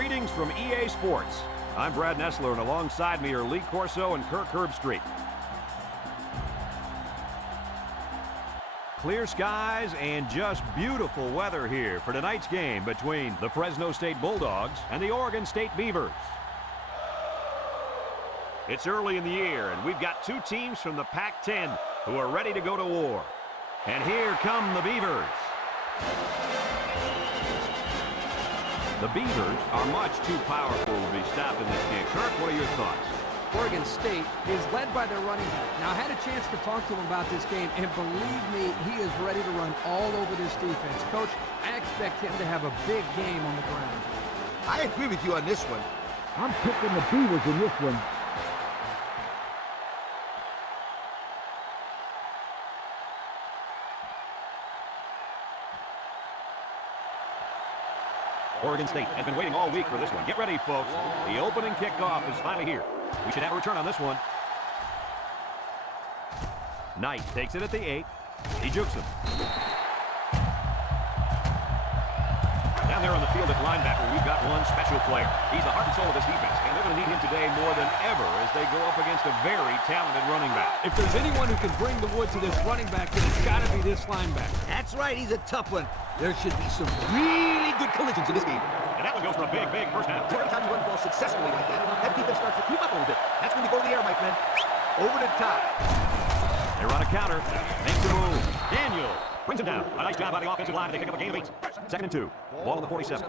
Greetings from EA Sports. I'm Brad Nessler, and alongside me are Lee Corso and Kirk Herbstreit. Clear skies and just beautiful weather here for tonight's game between the Fresno State Bulldogs and the Oregon State Beavers. It's early in the year, and we've got two teams from the Pac-10 who are ready to go to war. And here come the Beavers. The Beavers are much too powerful to be stopped in this game. Kirk, what are your thoughts? Oregon State is led by their running back. Now, I had a chance to talk to him about this game, and believe me, he is ready to run all over this defense. Coach, I expect him to have a big game on the ground. I agree with you on this one. I'm picking the Beavers in this one. Oregon State has been waiting all week for this one. Get ready, folks. The opening kickoff is finally here. We should have a return on this one. Knight takes it at the 8. He jukes him. Down there on the field at linebacker, we've got one special player. He's the heart and soul of this defense, and they're going to need him today more than ever as they go up against a very talented running back. If there's anyone who can bring the wood to this running back, then it's got to be this linebacker. That's right, he's a tough one. There should be some really good collisions in this game. And that one goes for a big, big first down. Every time you run the ball successfully like that, that defense starts to creep up a little bit. That's when you go to the air, my friend. Over the top. They run a counter. Makes the move. Daniel brings him down. A nice job by the offensive line. They pick up a gain of 8. 2nd and 2. Ball on the 47.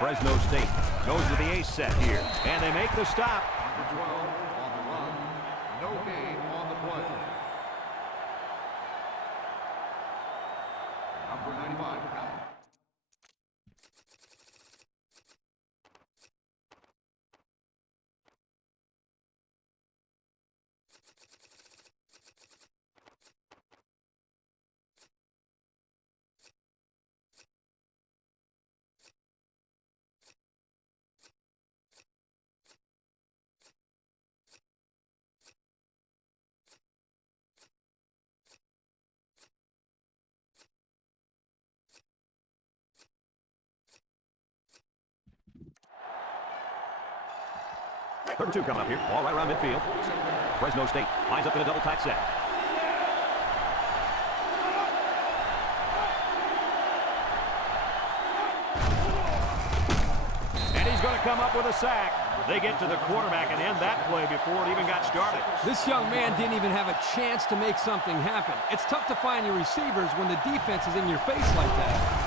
Fresno State goes to the ace set here. And they make the stop. Number 12 on the run. No gain on the play. Number 95. Third and 2 coming up here. Ball right around midfield. Fresno State lines up in a double tight set. And he's going to come up with a sack. They get to the quarterback and end that play before it even got started. This young man didn't even have a chance to make something happen. It's tough to find your receivers when the defense is in your face like that.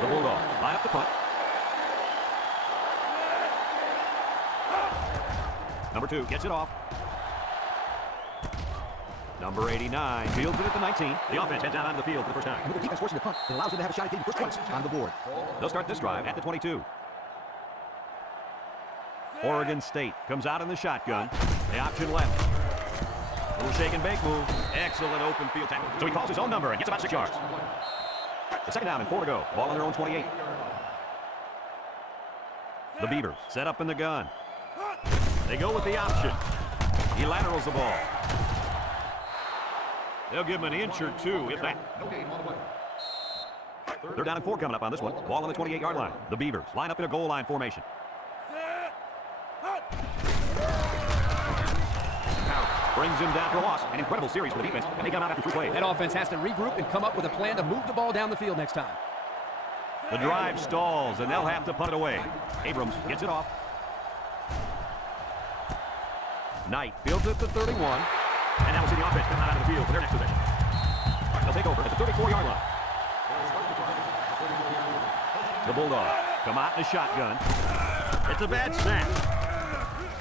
The Bulldogs line up the punt. Number 2 gets it off. Number 89 fields it at the 19. The offense heads out onto the field for the first time. With the defense forcing the punt, it allows them to have a shot at getting first points on the board. They'll start this drive at the 22. Oregon State comes out in the shotgun. The option left. Little shake and bake move. Excellent open field tackle. So he calls his own number and gets about 6 yards. The 2nd down and 4 to go. Ball on their own 28. The Beavers set up in the gun. They go with the option. He laterals the ball. They'll give him an inch or two, if that. No gain on the play. 3rd down and 4 coming up on this one. Ball on the 28-yard line. The Beavers line up in a goal line formation. Brings him down for a loss. An incredible series for the defense, and they come out after 3 plays. That offense has to regroup and come up with a plan to move the ball down the field next time. The drive stalls, and they'll have to punt it away. Abrams gets it off. Knight fields it to 31. And now we'll see the offense come out of the field for their next possession. They'll take over at the 34-yard line. The Bulldogs come out in a shotgun. It's a bad snap.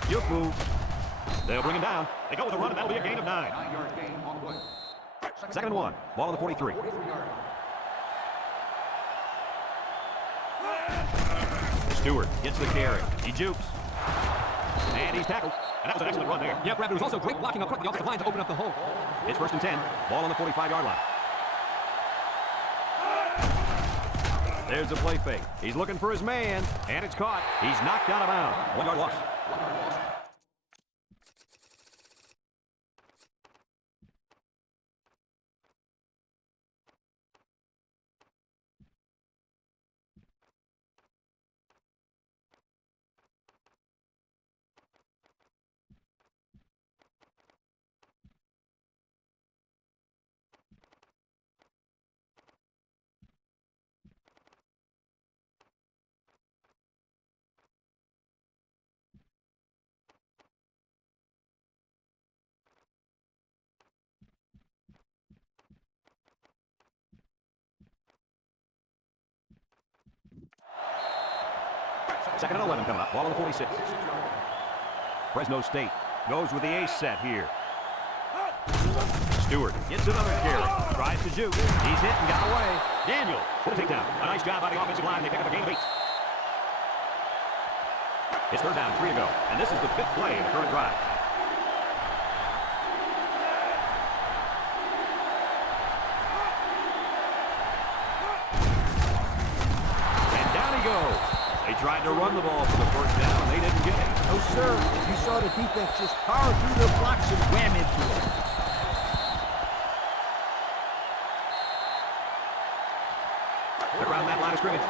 Yuku. They'll bring him down. They go with a run, and that'll be a gain of 9. 9-yard gain on the play. 2nd and 1. Ball on the 43. Stewart gets the carry. He jukes. And he's tackled. And that was an excellent run there. Yeah, Brad, there was also great blocking up front of the offensive line to open up the hole. It's 1st and 10. Ball on the 45-yard line. There's a play fake. He's looking for his man, and it's caught. He's knocked out of bounds. 1-yard loss. Second and 11 coming up. Ball on the 46. Fresno State goes with the ace set here. Stewart gets another carry. Tries to juke. He's hit and got away. Daniel with a takedown. A nice job by the offensive line. They pick up a gain of 8. It's third down, 3 to go. And this is the 5th play of the current drive. And down he goes. They tried to run the ball for the first down, and they didn't get it. No, sir. You saw the defense just power through their blocks and wham into it. Around that line of scrimmage.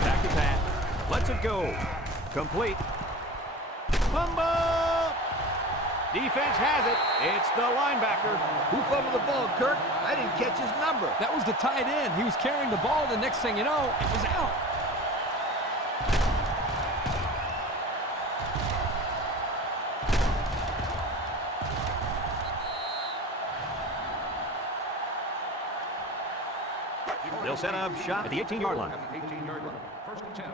Back to Pat. Lets it go. Complete. Fumble! Defense has it. It's the linebacker. Who fumbled the ball, Kirk? I didn't catch his number. That was the tight end. He was carrying the ball. The next thing you know, it was out. They'll set up shot at the 18-yard line. 18-yard line. First and 10.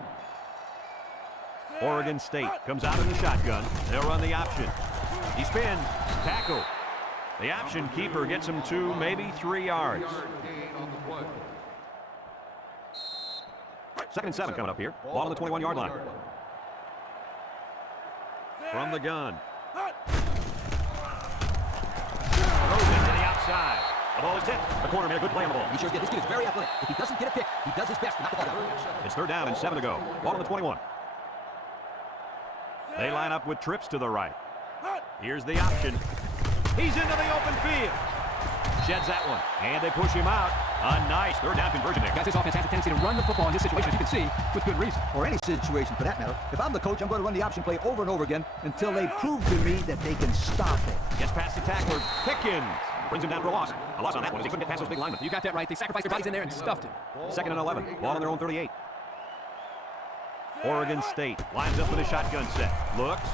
Oregon State comes out in the shotgun. They'll run the option. He spins. Tackle. The option keeper gets him 2, maybe 3 yards. Gain on the play. Second and 7 coming up here. Ball on the 21-yard line. From the gun. Throws it to the outside. The ball is tipped. The corner made a good play on the ball. He sure did. This kid is very athletic. If he doesn't get a pick, he does his best to knock the ball down. It's third down and 7 to go. Ball on the 21. They line up with trips to the right. Here's the option. He's into the open field. Sheds that one. And they push him out. A nice third down conversion there. Guys, this offense has a tendency to run the football in this situation, as you can see, with good reason. Or any situation for that matter. If I'm the coach, I'm going to run the option play over and over again until they prove to me that they can stop it. Gets past the tackler. Pickens brings him down for a loss. A loss on that one as he couldn't get past those big linemen. You got that right. They sacrificed their bodies in there and stuffed him. Second and 11. Ball on their own 38. Oregon State lines up with a shotgun set. Looks.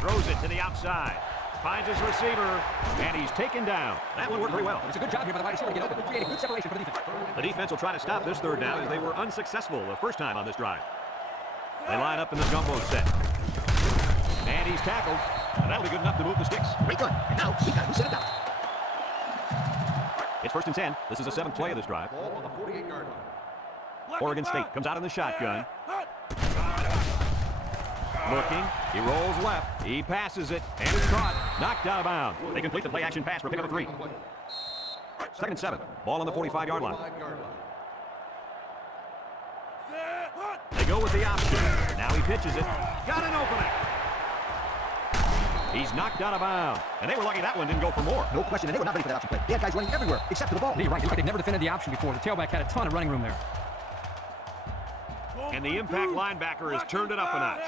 Throws it to the outside. Finds his receiver. And he's taken down. That one worked pretty well. It's a good job here by the wide receiver to get open. Created good separation for the defense. The defense will try to stop this third down as they were unsuccessful the first time on this drive. They line up in the gumbo set. And he's tackled. And that'll be good enough to move the sticks. Great run. And now we got to set it down. It's first and 10. This is the 7th play of this drive. Ball on the 48-yard line. Oregon State comes out in the shotgun. Looking. He rolls left. He passes it. And it's caught. Knocked out of bounds. They complete the play-action pass for pickup of 3. Second and 7. Ball on the 45-yard line. 5-yard line. They go with the option. Now he pitches it. Got an opening. He's knocked out of bounds. And they were lucky that one didn't go for more. No question, and they were not ready for that option play. They had guys running everywhere except for the ball. You're right. They've never defended the option before. The tailback had a ton of running room there. And the impact linebacker has turned it up a notch.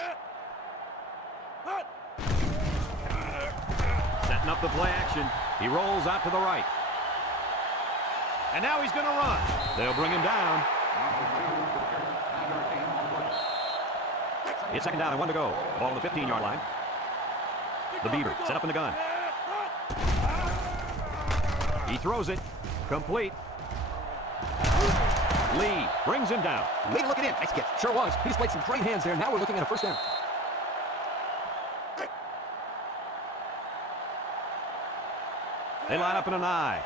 Setting up the play action. He rolls out to the right. And now he's going to run. They'll bring him down. It's second down and 1 to go. Ball on the 15-yard line. The Beaver set up in the gun. He throws it. Complete. Lee brings him down. Way to look it in. Nice catch. Sure was. He displayed some great hands there. Now we're looking at a first down. They line up in an eye.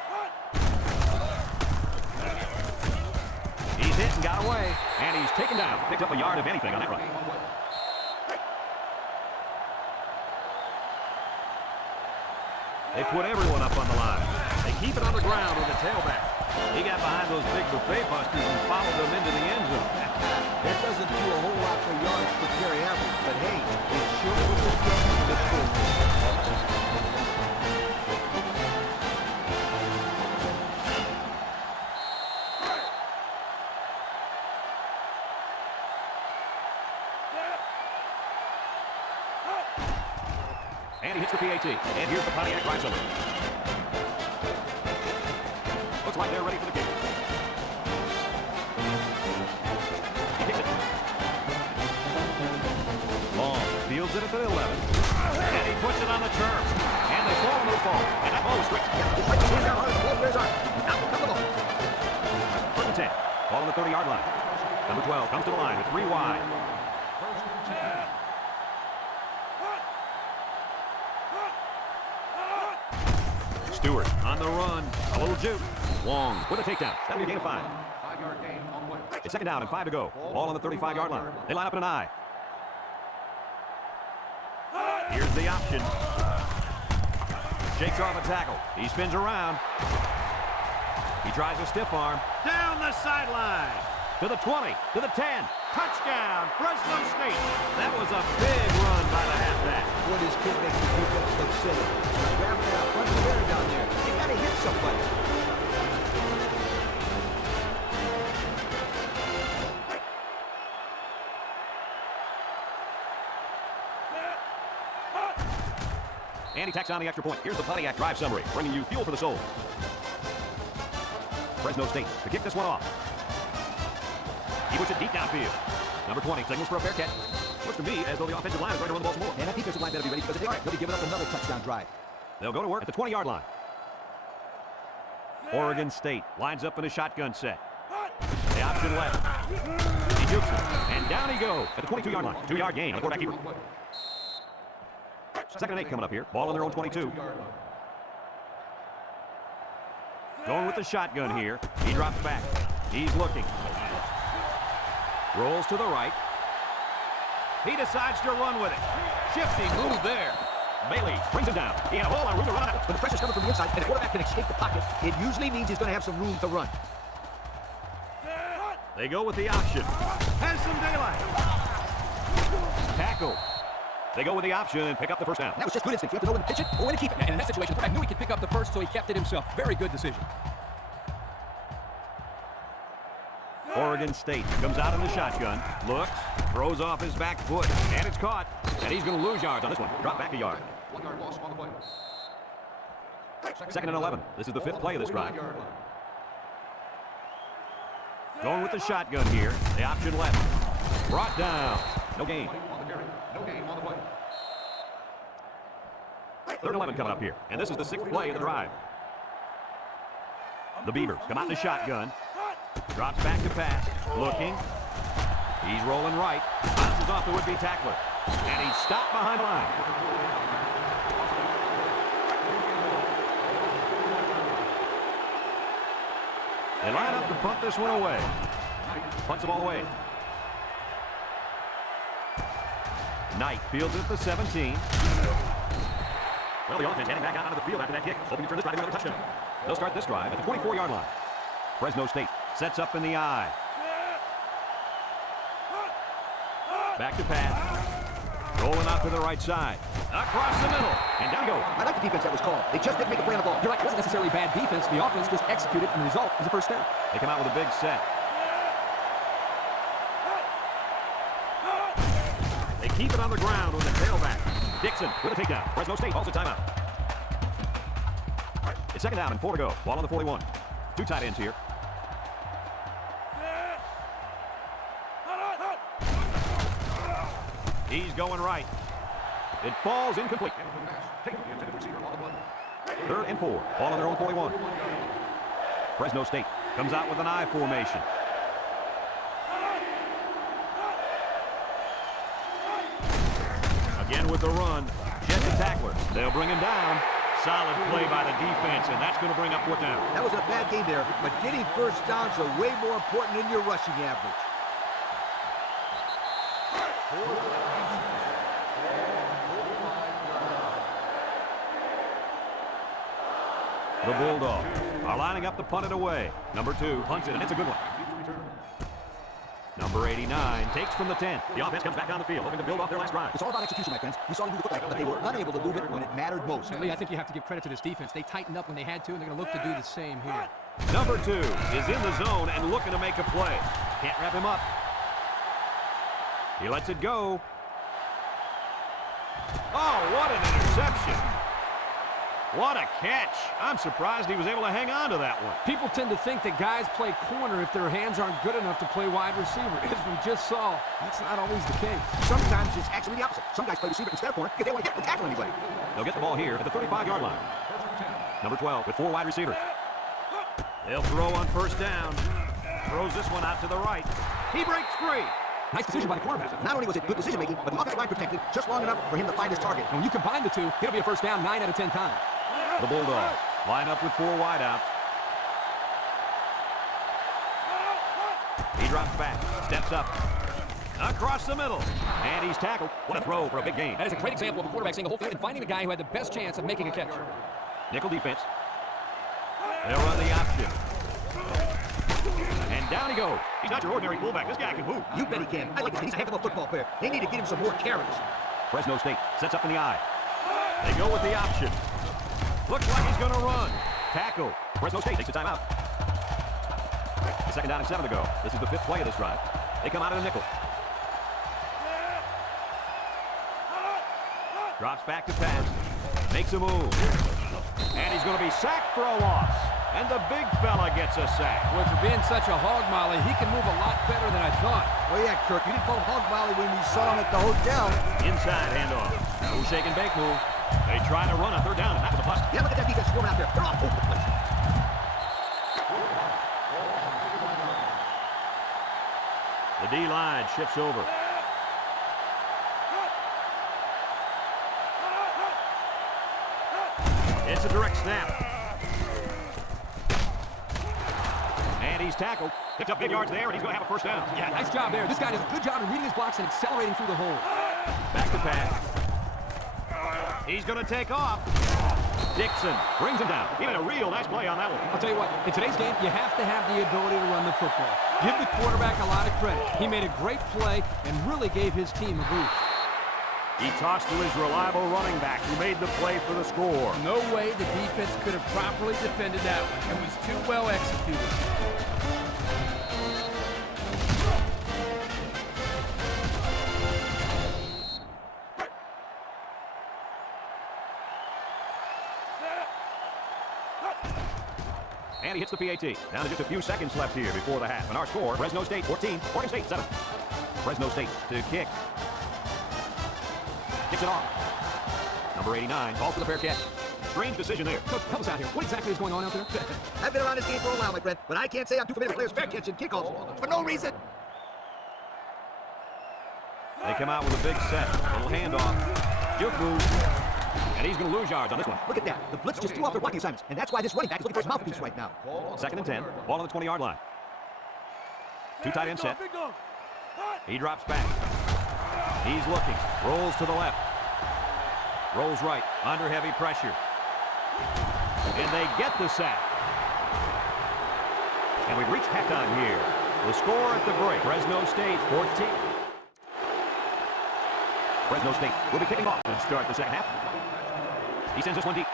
He's hit and got away. And he's taken down. Picked up a yard of anything on that run. They put everyone up on the line. They keep it on the ground with the tailback. He got behind those big buffet busters and followed them into the end zone. That doesn't do a whole lot for yards per carry average, but hey, it sure was a good score. And he hits the PAT. And here's the Pontiac drive summary. Looks like they're ready for the kick. He kicks it. Long fields it at the 11. And he puts it on the turf. And they fall on those balls. And that ball is strict. Yeah, just like the down hard, the ball, there's our. Now, come the ball. Ball on the 30-yard line. Number 12 comes to the line with 3 wide. First and 10. Stewart on the run. A little juke. Long with a takedown. That'll be a gain of 5. 5-yard gain on the play. It's second down and 5 to go. Ball on the 35-yard line. They line up in an I. Here's the option. Shakes off a tackle. He spins around. He tries a stiff arm. Down the sideline. To the 20. To the 10. Touchdown, Fresno State. That was a big run by the halfback. Boy, this kid makes the defense look silly. He's grabbing that front player down there. You got to hit somebody. And he tacks on the extra point. Here's the Pontiac drive summary, bringing you fuel for the soul. Fresno State to kick this one off. He puts it deep downfield. Number 20 signals for a fair catch. Looks to me as though the offensive line is ready to run the ball some more. And that defensive line better be ready because if they aren't, they'll be giving up another touchdown drive. They'll go to work at the 20-yard line. Oregon State lines up in a shotgun set. The option left. He jukes it, and down he goes at the 22-yard line. 2-yard gain on the quarterback keeper. Second and 8 coming up here. Ball on their own 22. Going with the shotgun here. He drops back. He's looking. Rolls to the right. He decides to run with it. Shifty move there. Bailey brings him down. He had a hole on room to run out. When the pressure's coming from the inside and the quarterback can escape the pocket, it usually means he's going to have some room to run. They go with the option. Has some daylight. Tackle. They go with the option and pick up the first down. That was just good instinct. You have to know when to pitch it or when to keep it. And in that situation, the quarterback knew he could pick up the first, so he kept it himself. Very good decision. Oregon State comes out in the shotgun, looks, throws off his back foot, and it's caught. And he's going to lose yards on this one. Drop back a yard. 1-yard loss on the play. Second and 11. This is the 5th play of this drive. Going with the shotgun here. The option left. Brought down. No gain. On the carry. No gain on the play. 3rd and 11 coming up here. And this is the 6th play of the drive. The Beavers come out in the shotgun. Drops back to pass. Looking. He's rolling right. Bounces off the would-be tackler. And he's stopped behind the line. They line up to punt this one away. Punts the ball away. Knight fields it at the 17. Well, the offense heading back out onto the field after that kick. Hoping to turn this drive into another touchdown. They'll start this drive at the 24-yard line. Fresno State sets up in the I. Back to pass. Rolling out to the right side. Across the middle. And down he goes. I like the defense that was called. They just didn't make a play on the ball. You're right, it wasn't necessarily bad defense. The offense just executed, and the result is a first down. They come out with a big set. They keep it on the ground with the tailback. Dixon with a takedown. Fresno State calls a timeout. It's second down and 4 to go. Ball on the 41. 2 tight ends here. He's going right. It falls incomplete. Take the intended receiver on the play. 3rd and 4. Ball on their own 41. Fresno State comes out with an I formation. Again with the run. Jets the tackler. They'll bring him down. Solid play by the defense, and that's going to bring up 4th down. That wasn't a bad game there, but getting first downs are way more important than your rushing average. The Bulldogs are lining up to punt it away. Number 2 punts it, and it's a good one. Number 89 takes from the 10. The offense comes back down the field, hoping to build off their last drive. It's all about execution, my friends. We saw them move the football, but they were unable to move it when it mattered most. Lee, I think you have to give credit to this defense. They tightened up when they had to, and they're going to look to do the same here. Number 2 is in the zone and looking to make a play. Can't wrap him up. He lets it go. Oh, what an interception. What a catch. I'm surprised he was able to hang on to that one. People tend to think that guys play corner if their hands aren't good enough to play wide receiver. As we just saw, that's not always the case. Sometimes it's actually the opposite. Some guys play receiver instead of corner because they want to get and tackle anybody. They'll get the ball here at the 35-yard line. Number 12 with 4 wide receivers. They'll throw on first down. Throws this one out to the right. He breaks free. Nice decision by the quarterback. Not only was it good decision-making, but the offensive line protected just long enough for him to find his target. And when you combine the two, it'll be a first down 9 out of 10 times. The Bulldogs line up with 4 wideouts. He drops back, steps up, across the middle, and he's tackled. What a throw for a big gain. That is a great example of a quarterback seeing the whole field and finding the guy who had the best chance of making a catch. Nickel defense. They'll run the option. And down he goes. He's not your ordinary fullback. This guy can move. You bet he can. I like this. He's a heck of a football player. They need to get him some more carries. Fresno State sets up in the eye. They go with the option. Looks like he's going to run. Tackle. Fresno State takes a timeout. Second down and 7 to go. This is the 5th play of this drive. They come out of the nickel. Drops back to pass. Makes a move. And he's going to be sacked for a loss. And the big fella gets a sack. Well, for being such a hog molly, he can move a lot better than I thought. Well, yeah, Kirk, you didn't call him hog volley when we saw him at the hotel. Inside handoff. No shake and bake move. They try to run a 3rd down, and that was a bust. Yeah, look at that defense swarming out there. They're all over the place. The D-line shifts over. It's a direct snap. And he's tackled. Picked up big yards there, and he's going to have a 1st down. Yeah, nice job there. This guy does a good job of reading his blocks and accelerating through the hole. Back to pass. He's going to take off. Dixon brings him down. He made a real nice play on that one. I'll tell you what, in today's game, you have to have the ability to run the football. Give the quarterback a lot of credit. He made a great play and really gave his team a boost. He tossed to his reliable running back who made the play for the score. No way the defense could have properly defended that one. It was too well executed. And he hits the PAT. Down to just a few seconds left here before the half. And our score, Fresno State 14, Oregon State 7. Fresno State to kick. Kicks it off. Number 89 calls for the fair catch. Strange decision there. Coach, help us out here. What exactly is going on out there? I've been around this game for a while, my friend, but I can't say I'm too familiar with players fair catch and kickoffs for no reason. They come out with a big set. Little handoff. Juke move. And he's going to lose yards on this one. Look at that. The blitz just threw off their blocking assignments, and that's why this running back is looking for his mouthpiece right now. 2nd and 10. Ball on the 20-yard line. 2 tight end set. He drops back. He's looking. Rolls to the left. Rolls right. Under heavy pressure. And they get the sack. And we've reached halftime here. The score at the break. Fresno State 14. Fresno State will be kicking off to start the second half. He sends this one deep.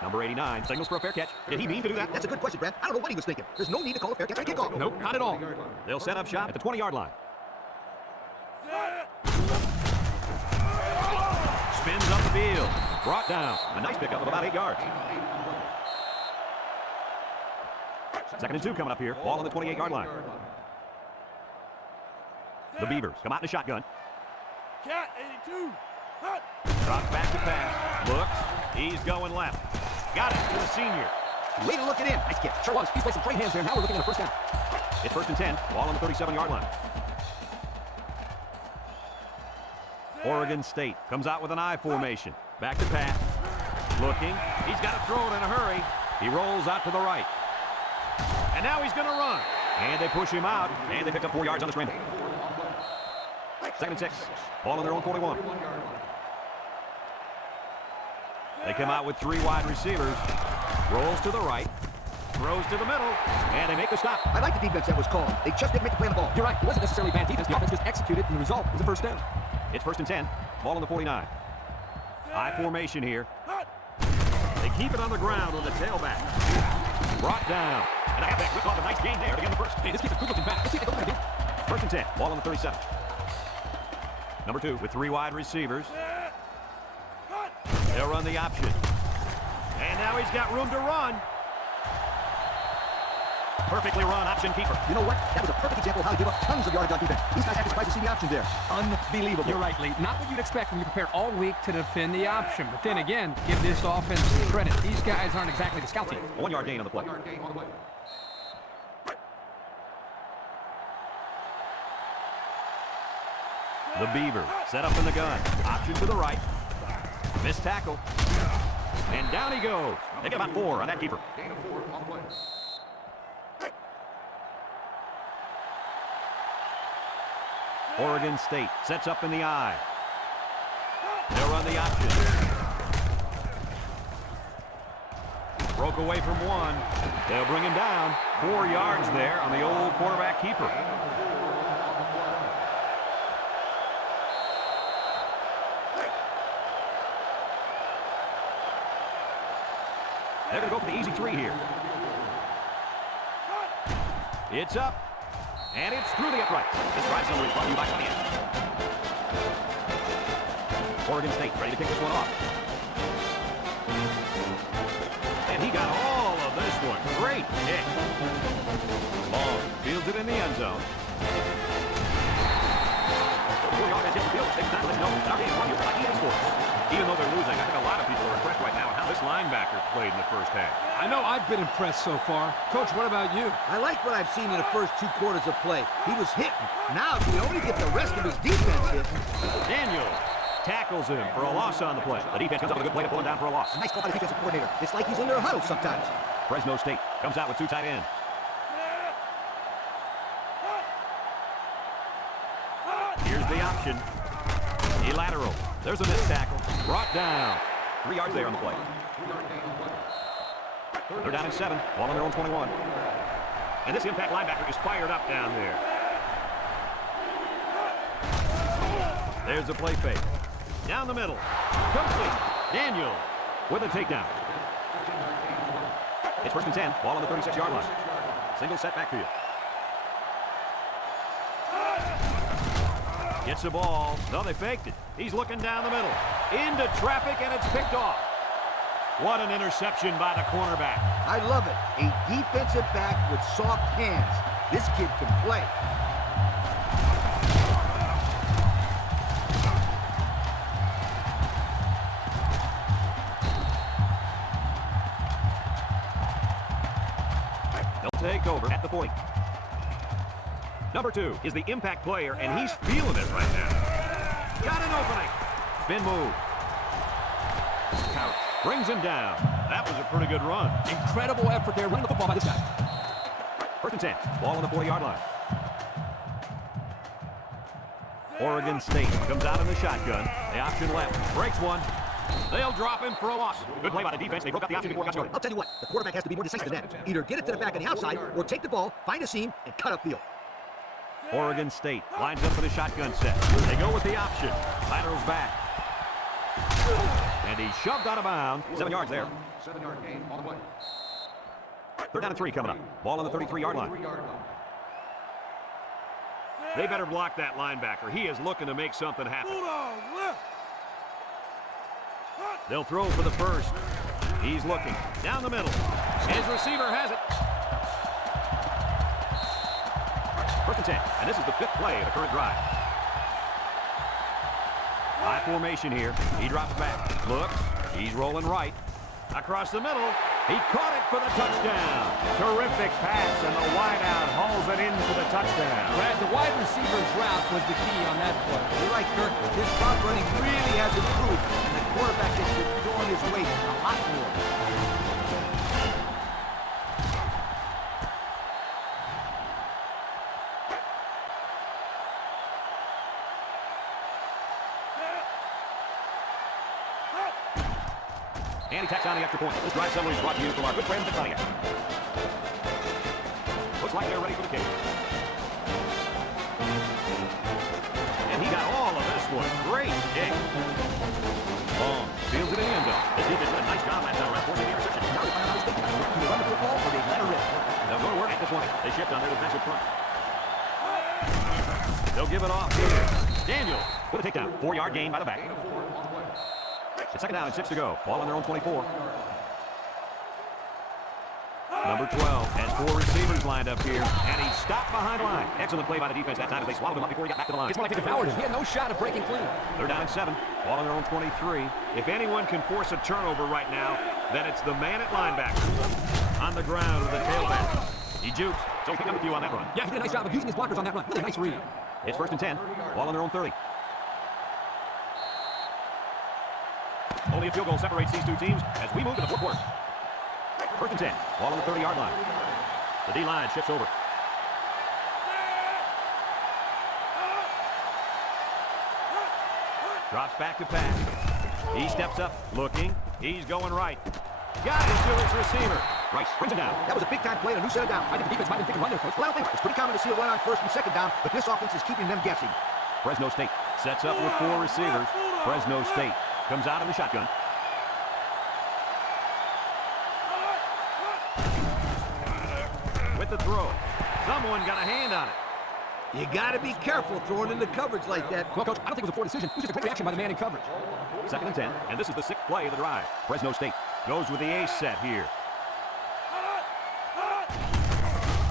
Number 89 signals for a fair catch. Did he mean to do that? That's a good question, Brad. I don't know what he was thinking. There's no need to call a fair catch or kickoff. Nope, not at all. They'll set up shop at the 20-yard line. Spins up the field. Brought down. A nice pickup of about 8 yards. 2nd and 2 coming up here. Ball on the 28-yard line. The Beavers come out in a shotgun. Cat 82. Hut. Drops back to pass. Looks. He's going left. Got it to the senior. Way to look it in. Nice catch. Sure was. He's played some great hands there. Now we're looking at a 1st down. It's 1st and 10. Ball on the 37-yard line. Oregon State comes out with an I formation. Back to pass. Looking. He's got to throw it in a hurry. He rolls out to the right. And now he's going to run. And they push him out. And they picked up 4 yards on the scramble. 2nd and 6. Ball on their own 41. They come out with 3 wide receivers. Rolls to the right. Throws to the middle. And they make the stop. I like the defense that was called. They just didn't make the play on the ball. You're right. It wasn't necessarily bad defense. The offense just executed, and the result was a 1st down. It's 1st and 10. Ball on the 49. I formation here. They keep it on the ground with the tailback. Brought down. And the halfback ripped off a nice gain there to get the 1st. Hey, this kid's a good looking back. Let's see if they go again. 1st and 10. Ball on the 37. Number 2 with 3 wide receivers. They'll run the option. And now he's got room to run. Perfectly run option keeper. You know what? That was a perfect example of how to give up tons of yardage on defense. These guys have to surprise to see the option there. Unbelievable. You're right, Lee. Not what you'd expect when you prepare all week to defend the option. But then again, give this offense credit. These guys aren't exactly the scout team. 1 yard gain on the play. The Beaver set up in the gun. Option to the right. Missed tackle. And down he goes. They get about 4 on that keeper. Gain of 4 on the play. Oregon State sets up in the I. They'll run the option. Broke away from 1. They'll bring him down. 4 yards there on the old quarterback keeper. They're going to go for the easy 3 here. It's up. And it's through the uprights. This drive summary is brought to you by Cayenne. Oregon State ready to kick this one off. And he got all of this one. Great kick. Long fields it in the end zone. Even though they're losing, I think a lot of people are impressed right now with how this linebacker played in the first half. I know I've been impressed so far. Coach, what about you? I like what I've seen in the first 2 quarters of play. He was hitting. Now, if we only get the rest of his defense hitting. Daniel tackles him for a loss on the play. The defense comes up with a good play to pull him down for a loss. Nice call by the defensive coordinator. It's like he's in their huddle sometimes. Fresno State comes out with 2 tight ends. Here's the option. A lateral. There's a missed tackle. Brought down. 3 yards there on the play. They're down at 7. Ball on their own 21. And this impact linebacker is fired up down there. There's a play fake. Down the middle. Complete. Daniel with a takedown. It's 1st and 10. Ball on the 36-yard line. Single set backfield. Gets the ball. No, they faked it. He's looking down the middle. Into traffic, and it's picked off. What an interception by the cornerback. I love it. A defensive back with soft hands. This kid can play. They'll take over at the 40. Number 2 is the impact player, and he's feeling it right now. Got an opening. Spin move. Couch brings him down. That was a pretty good run. Incredible effort there running the football by this guy. 1st and 10. Ball on the 40-yard line. Oregon State comes out in the shotgun. The option left. Breaks 1. They'll drop him for a loss. Good play by the defense. They broke up the option before it got started. I'll tell you what, the quarterback has to be more decisive than that. Either get it to the back on the outside, or take the ball, find a seam, and cut upfield. Oregon State lines up for the shotgun set. They go with the option. Laterals back. And he's shoved out of bounds. 7 yards there. 7-yard gain on the play. 3rd down and 3 coming up. Ball on the 33-yard line. 3-yard line. They better block that linebacker. He is looking to make something happen. They'll throw for the 1st. He's looking. Down the middle. His receiver has it. 1st and 10. And this is the 5th play of the current drive. High formation here. He drops back. Looks. He's rolling right. Across the middle. He caught it for the touchdown. Terrific pass, and the wideout hauls it in for the touchdown. Brad, the wide receiver's route was the key on that play. You're right, Kirk. His route running really has improved, and the quarterback has been throwing his weight a lot more. And he tacks on the extra point. This drive summary is brought to you from our good friends at Cayenne. Looks like they're ready for the kick. And he got all of this one. Great kick. Long fields it in the end zone. This defense did a nice job last time around forcing the interception. Now they find out they can run the football or they let her rip. They'll go to work at the 20. They shift on their defensive front. They'll give it off here. Daniel with a takedown. 4-yard gain by the back. It's 2nd down and 6 to go. Ball on their own 24. Number 12 has 4 receivers lined up here, and he's stopped behind the line. Excellent play by the defense that time as they swallowed him up before he got back to the line. It's more like they devoured him. He had no shot of breaking clean. They're down at 7. Ball on their own 23. If anyone can force a turnover right now, then it's the man at linebacker. On the ground with the tailback. He jukes, so he picked up a few on that run. Yeah, he did a nice job of using his blockers on that run. Really nice read. It's 1st and 10. Ball on their own 30. Only a field goal separates these two teams as we move to the fourth quarter. First and 10. Ball on the 30-yard line. The D-line shifts over. Drops back to pass. He steps up, looking. He's going right. Got it to his receiver. Rice brings it down. That was a big-time play and a new set of down. I think the defense might have been thinking run there, Coach. Well, I don't think it's pretty common to see a run on first and second down, but this offense is keeping them guessing. Fresno State sets up with 4 receivers. Fresno State comes out in the shotgun. With the throw. Someone got a hand on it. You got to be careful throwing into coverage like that. Well, Coach, I don't think it was a poor decision. It was just a great reaction by the man in coverage. Second and 10, and this is the 6th play of the drive. Fresno State goes with the ace set here.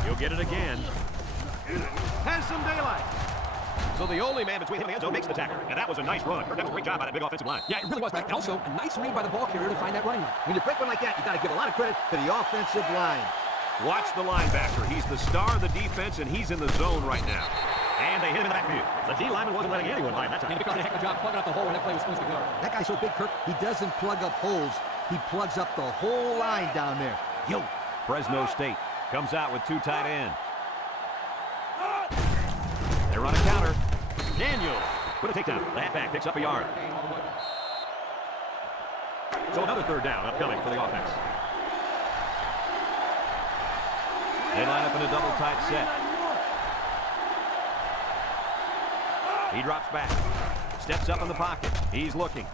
He'll get it again. Has some daylight. So the only man between him and the end zone makes the tackle. And that was a nice run. That was a great job by that big offensive line. Yeah, it really was, Matt. And also, a nice read by the ball carrier to find that running line. When you break one like that, you got to give a lot of credit to the offensive line. Watch the linebacker. He's the star of the defense, and he's in the zone right now. And they hit him in the backfield. The D lineman wasn't letting anyone by him that time. And Vic did a heck of a job plugging up the hole when that play was supposed to go. That guy's so big, Kirk, he doesn't plug up holes. He plugs up the whole line down there. Yo. Fresno State comes out with 2 tight ends. They run a counter. Daniel with a takedown. The halfback picks up a yard. So another 3rd down upcoming for the offense. They line up in a double tight set. He drops back. Steps up in the pocket. He's looking.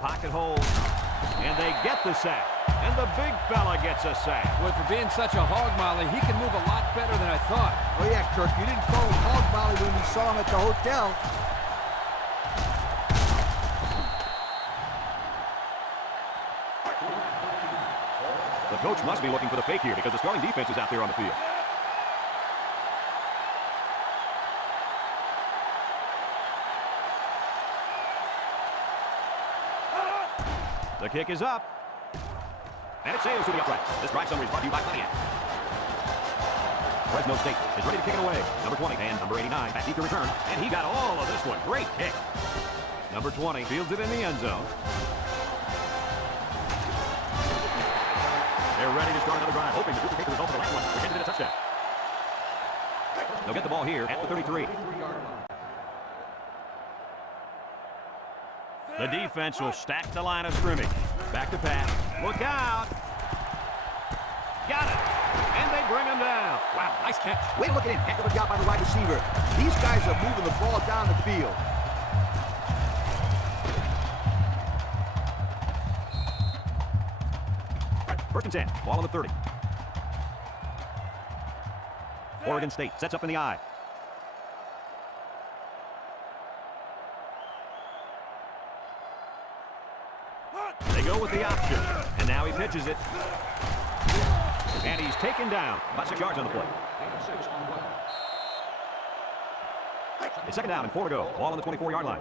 Pocket hold. And they get the sack. And the big fella gets a sack. Well, for being such a hog molly, he can move a lot better than I thought. Oh, yeah, Kirk, you didn't call him hog molly when we saw him at the hotel. The coach must be looking for the fake here because the starting defense is out there on the field. The kick is up. And it sails to the upright. This drive summary is brought to you by Pontiac. Fresno State is ready to kick it away. Number 20 and number 89 back deep to return. And he got all of this one. Great kick. Number 20 fields it in the end zone. They're ready to start another drive, hoping to duplicate the result of the last one, which ended in a touchdown. They'll get the ball here at the 33. The defense will stack the line of scrimmage. Back to pass. Look out. Got it. And they bring him down. Wow, nice catch. Way to look at him. Heck of a job by the wide receiver. These guys are moving the ball down the field. First and 10. Ball on the 30. Oregon State sets up in the eye. They go with the option. And now he pitches it. And he's taken down. About 6 yards on the play. It's 2nd down and 4 to go. Ball on the 24-yard line.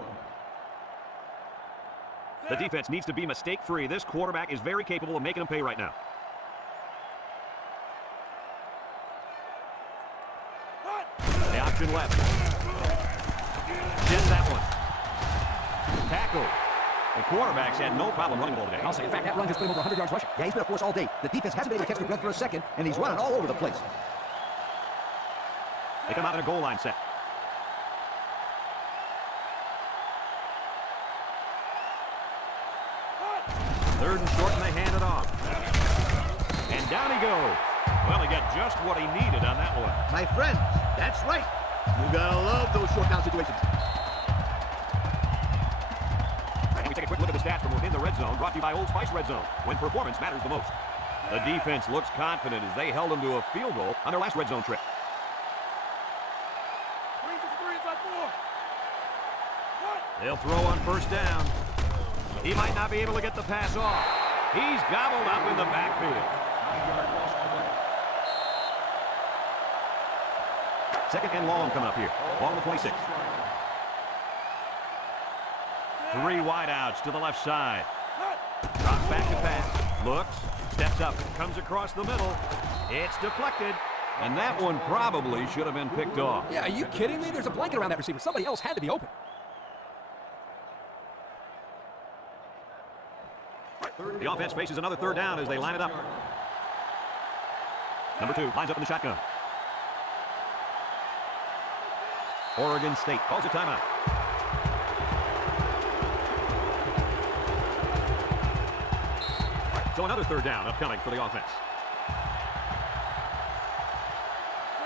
The defense needs to be mistake-free. This quarterback is very capable of making them pay right now. The option left. Gets that one. Tackle. The quarterbacks had no problem running the ball today. I'll say, in fact, that run just put him over 100 yards rushing. Yeah, he's been a force all day. The defense hasn't been able to catch their breath for a second, and he's running all over the place. They come out in a goal line set. Third and short, and they hand it off. And down he goes. Well, he got just what he needed on that one. My friends, that's right. You gotta love those short down situations. And we take a quick look at the stats from within the red zone, brought to you by Old Spice Red Zone, when performance matters the most. The defense looks confident as they held them to a field goal on their last red zone trip. They'll throw on first down. He might not be able to get the pass off. He's gobbled up in the backfield. Second and long coming up here. Ball on the 26. 3 wideouts to the left side. Drops back to pass. Looks. Steps up. Comes across the middle. It's deflected. And that one probably should have been picked off. Yeah, are you kidding me? There's a blanket around that receiver. Somebody else had to be open. The offense faces another third down as they line it up. Number 2 lines up in the shotgun. Oregon State calls a timeout. So another third down upcoming for the offense.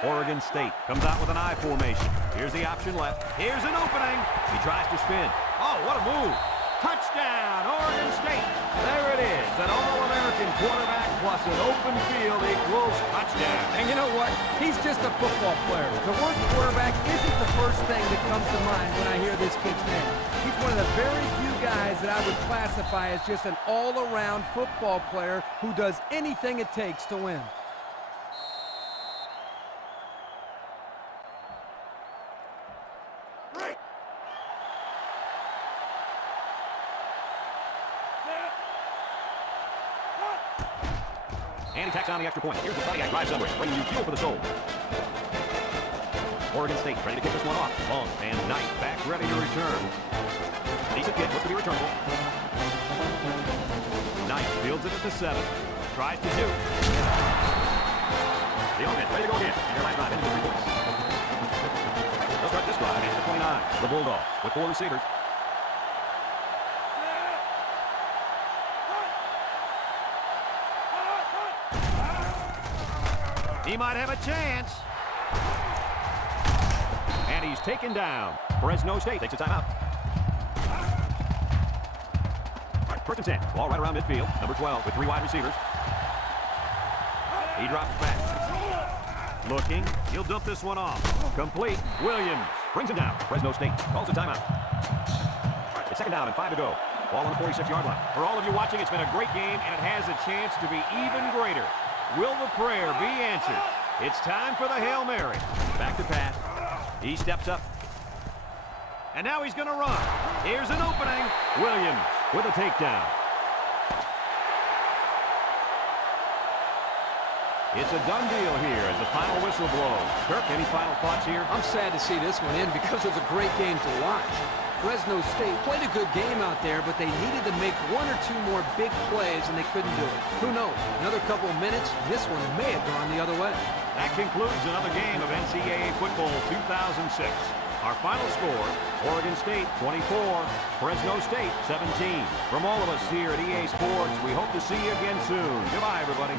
Oregon State comes out with an I formation. Here's the option left. Here's an opening. He tries to spin. Oh, what a move. Touchdown, Oregon State. There it is. An All-American quarterback plus an open field equals touchdown. And you know what? He's just a football player. The word quarterback isn't the first thing that comes to mind when I hear this kid's name. He's one of the very few guys that I would classify as just an all-around football player who does anything it takes to win. And he tacks on the extra point. Here's the Pontiac drive somewhere, bringing you fuel for the soul. Oregon State ready to kick this one off. Long and Knight back ready to return. Decent kick, looks to be returnable. Knight fields it at the 7. Tries to shoot. The offense ready to go again. And their last drive into the 3 points. They'll start this drive at the 29. The Bulldogs with 4 receivers. He might have a chance. And he's taken down. Fresno State takes a timeout. First and 10. Ball right around midfield. Number 12 with 3 wide receivers. He drops back. Looking. He'll dump this one off. Complete. Williams brings him down. Fresno State calls a timeout. It's second down and 5 to go. Ball on the 46-yard line. For all of you watching, it's been a great game, and it has a chance to be even greater. Will the prayer be answered? It's time for the Hail Mary. Back to pass. He steps up. And now he's going to run. Here's an opening. Williams with a takedown. It's a done deal here as the final whistle blows. Kirk, any final thoughts here? I'm sad to see this one end because it was a great game to watch. Fresno State played a good game out there, but they needed to make 1 or 2 more big plays, and they couldn't do it. Who knows? Another couple of minutes, this one may have gone the other way. That concludes another game of NCAA football 2006. Our final score, Oregon State 24, Fresno State 17. From all of us here at EA Sports, we hope to see you again soon. Goodbye, everybody.